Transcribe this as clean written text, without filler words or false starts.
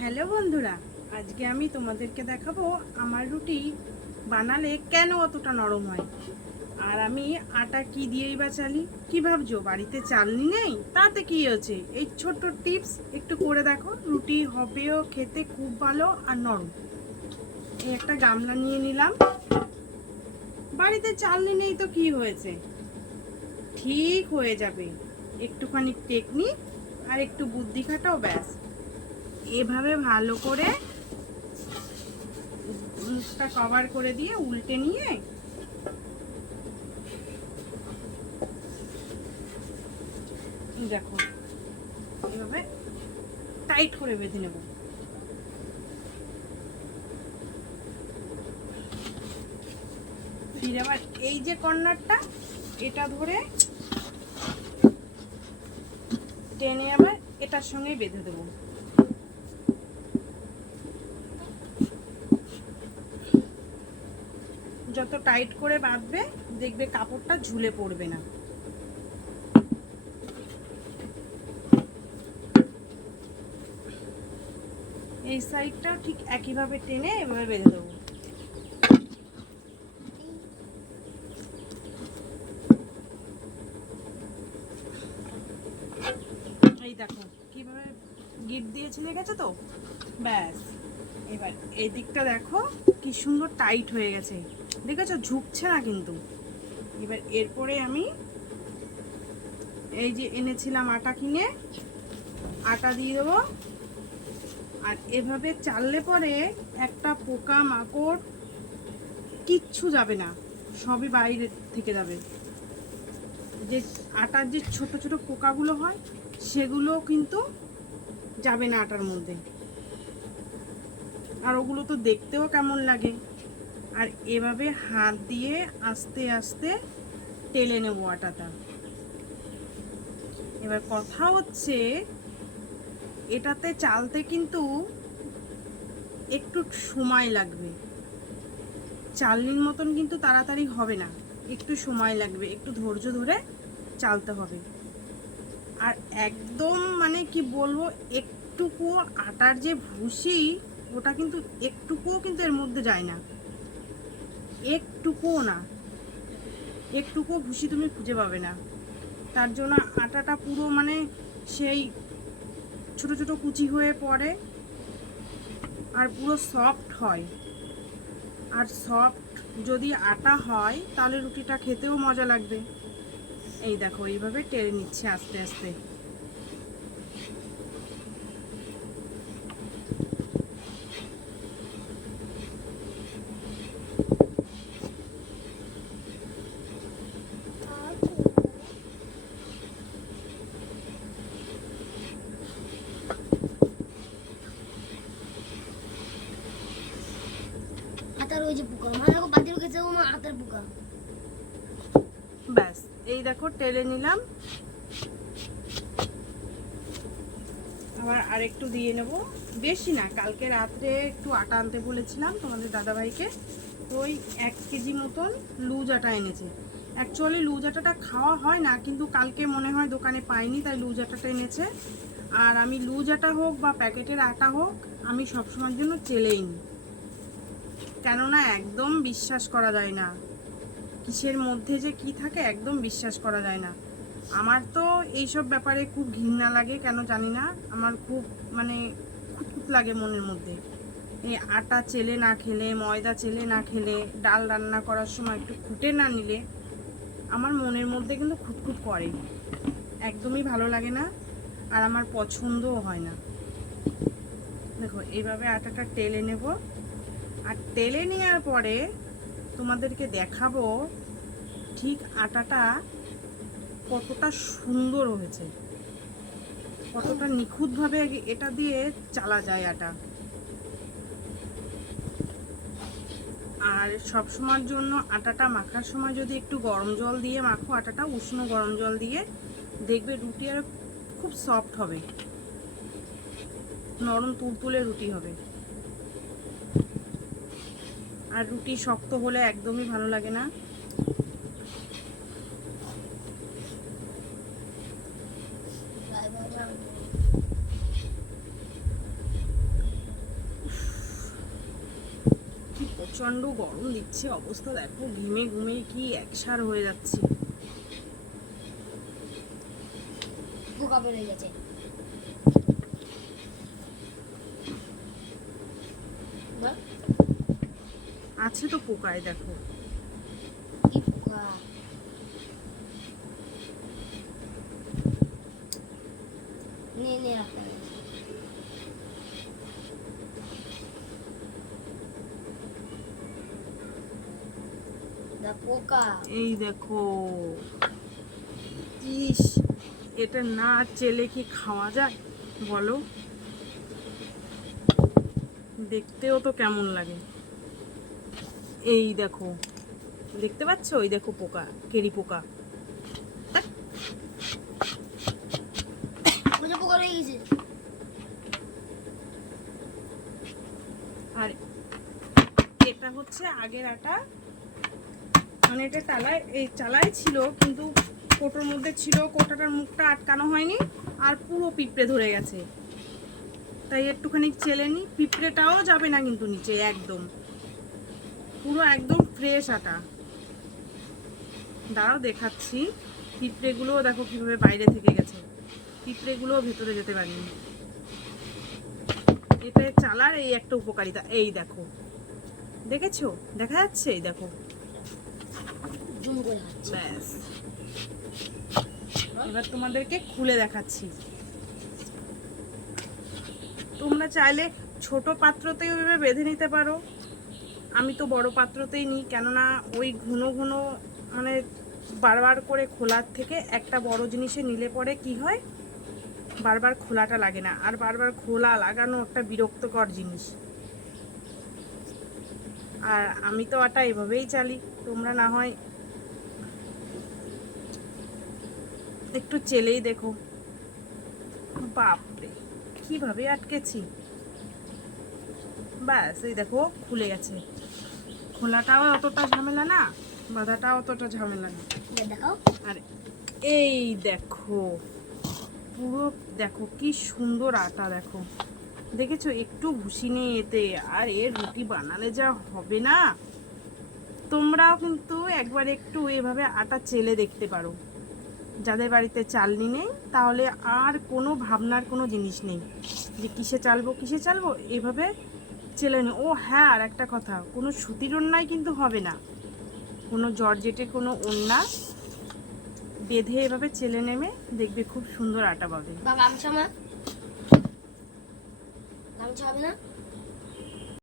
Hello বন্ধুরা, আজকে আমি তোমাদেরকে দেখাবো আমার রুটি বানালে কেন অতটা নরম হয়। আর আমি আটা কি দিয়েই বা চালি। কি ভাবছো, বাড়িতে চালনি নেই? তাতে কি হয়েছে, এই ছোট্ট টিপস একটু করে দেখো, রুটি হবেও খেতে খুব ভালো আর নরম। এই একটা গামলা নিয়ে নিলাম। বাড়িতে চালনি নেই তো কি হয়েছে, ঠিক হয়ে যাবে। একটুখানি টেকনিক আর একটু বুদ্ধি খাটাও, ব্যাস। এভাবে ভালো করে মুখটা কভার করে দিয়ে উল্টে নিয়ে দেখো এভাবে টাইট করে বেঁধে নেব। ফির আবার এই যে কর্নারটা, এটা ধরে টেনে আবার এটার সঙ্গেই বেঁধে দেবো। যত টাইট করে বাঁধবে দেখবে কাপড়টা ঝুলে পড়বে না। এই সাইডটা ঠিক একইভাবে টেনে এভাবে বেঁধে দেবো। এই দেখো কিভাবে গিট দিয়েছি, দেখেছো তো? ব্যাস, এবার এই দিকটা দেখো কি সুন্দর টাইট হয়ে গেছে, দেখেছো? ঝুঁকছে না কিন্তু। এবার এরপরে আমি এই যে এনেছিলাম আটা কিনে, আটা দিয়ে দেবো। আর এভাবে চাললে পরে একটা পোকা মাকড় কিচ্ছু যাবে না, সবই বাইরে থেকে যাবে। যে আটার যে ছোট ছোট পোকাগুলো হয় সেগুলো কিন্তু যাবে না আটার মধ্যে। আর ওগুলো তো দেখতেও কেমন লাগে। আর এভাবে হাত দিয়ে আস্তে আস্তে টেলে নেবো আটাটা। এবার কথা হচ্ছে, এটাতে চালতে কিন্তু একটু সময় লাগবে। চালনির মতন কিন্তু তাড়াতাড়ি হবে না, একটু সময় লাগবে, একটু ধৈর্য ধরে চালতে হবে। আর একদম মানে কি বলবো, একটুকুও আটার যে ভুসি, ওটা কিন্তু একটুকুও কিন্তু এর মধ্যে যায় না, একটুকুও না, একটুকুও ভুসি তুমি খুঁজে পাবে না। তার জন্য আটাটা পুরো মানে সেই ছোট ছোট কুচি হয়ে পড়ে আর পুরো সফট হয়। আর সফট যদি আটা হয় তাহলে রুটিটা খেতেও মজা লাগবে। এই দেখো এইভাবে টেনে নিচ্ছে আস্তে আস্তে। আতার ওই যে পোকা মানে বাতি ঢুকেছে, ও আতার পোকা। ব্যাস, এই দেখো টেলে নিলাম। আবার আরেকটু দিয়ে নেব, বেশি না। কালকে রাত্রে একটু আটা আনতে বলেছিলাম তোমাদের দাদাভাইকে, তো ওই 1 কেজি মতন লুজ আটা এনেছে। অ্যাকচুয়ালি লুজ আটাটা খাওয়া হয় না, কিন্তু কালকে মনে হয় দোকানে পাইনি তাই লুজ আটাটা এনেছে। আর আমি লুজ আটা হোক বা প্যাকেটের আটা হোক, আমি সবসময়ের জন্য চেলেই নিই। কেননা একদম বিশ্বাস করা যায় না, কিসের মধ্যে যে কি থাকে একদম বিশ্বাস করা যায় না। আমার তো এইসব ব্যাপারে খুব ঘৃণা লাগে, কেন জানি না, আমার খুব মানে খুঁতখুত লাগে মনের মধ্যে। এই আটা চেলে না খেলে, ময়দা চেলে না খেলে, ডাল রান্না করার সময় একটু খুঁটে না নিলে আমার মনের মধ্যে কিন্তু খুঁতখুত করে, একদমই ভালো লাগে না। আর আমার পছন্দও হয় না। দেখো এইভাবে আটাটা টেলে নেব। আর টেলে নেওয়ার পরে তোমাদেরকে দেখাবো ঠিক আটাটা কতটা সুন্দর হয়েছে, কতটা নিখুঁতভাবে এটা দিয়ে চালা যায় আটা। আর সব সময়ের জন্য আটাটা মাখার সময় যদি একটু গরম জল দিয়ে মাখো, আটাটা উষ্ণ গরম জল দিয়ে, দেখবে রুটি আর খুব সফট হবে, নরম তুলতুলে রুটি হবে। আর রুটি শক্ত হলে একদমই ভালো লাগে না। প্রচন্ড গরম দিচ্ছে, অবস্থা দেখো, ঘেমে ঘুমে কি একসার হয়ে যাচ্ছে। পোকা বেরিয়ে গেছে। না, আছে তো পোকায়, দেখো। কি পোকা? নে নে রাখতে হবে। দা পোকা। এই দেখো, ইস, এটা না চেলে কি খাওয়া যায় বলো? দেখতেও তো কেমন লাগে। এই দেখো, দেখতে পাচ্ছ? ওই দেখো পোকা, কেরি পোকা। ওই যে পোকা রয়ে গেছে। আর এটা হচ্ছে আগের আটা, মানে এটা চালাই ছিল, কিন্তু কোটোর মধ্যে ছিল, কোটাটার মুখটা আটকানো হয়নি, আর পুরো পিঁপড়ে ধরে গেছে, তাই একটুখানি চেলে নি। পিঁপড়েটাও যাবে না কিন্তু নিচে, একদম পুরো একদম ফ্রেশ আটা। দাঁড়াও দেখাচ্ছি। পিঁপড়েগুলোও দেখো কিভাবে বাইরে থেকে গেছে, পিঁপড়েগুলোও ভেতরে যেতে পারেনি। এটা চালার এই একটা উপকারিতা। এই দেখো, দেখেছো? দেখা যাচ্ছে? এই দেখো, জুম করে হাঁটছে। ব্যাস। এবার তোমাদেরকে খুলে দেখাচ্ছি। তোমরা চাইলে ছোট পাত্রতেও এভাবে বেঁধে নিতে পারো। আমি তো বড় পাত্রতেই নিই, কেননা ওই ঘন ঘন মানে বারবার করে খোলার থেকে একটা বড় জিনিসে নিলে পরে কি হয়, বারবার খোলাটা লাগে না। আর বারবার খোলা লাগানো একটা বিরক্তকর জিনিস। আর আমি তো আটা এভাবেই চালি, তোমরা না হয় একটু চেলেই দেখো। বাপরে, কিভাবে আটকেছি! ব্যাস, এই দেখো খুলে গেছে। খোলাটাও অতটা ঝামেলা না, বাঁধাটাও অতটা ঝামেলা না। দেখাও। আর এই দেখো, পুরো দেখো কি সুন্দর আটা, দেখো, দেখেছো? একটু ভুসি নেই এতে, আর এর রুটি বানালে যা হবে না। তোমরাও কিন্তু একবার একটু এভাবে আটা চেলে দেখতে পারো। যাদের বাড়িতে চালনি নেই, তাহলে আর কোনো ভাবনার কোনো জিনিস নেই যে কিসে চালবো, এভাবে চেলে নি। ও হ্যাঁ, আর একটা কথা, কোনো সুতির ওড়নায় কিন্তু হবে না, কোনো জর্জেটের কোনো ওড়না বেঁধে এভাবে চেলে নেমে দেখবে খুব সুন্দর আটা পাবে। গামছা হবে না?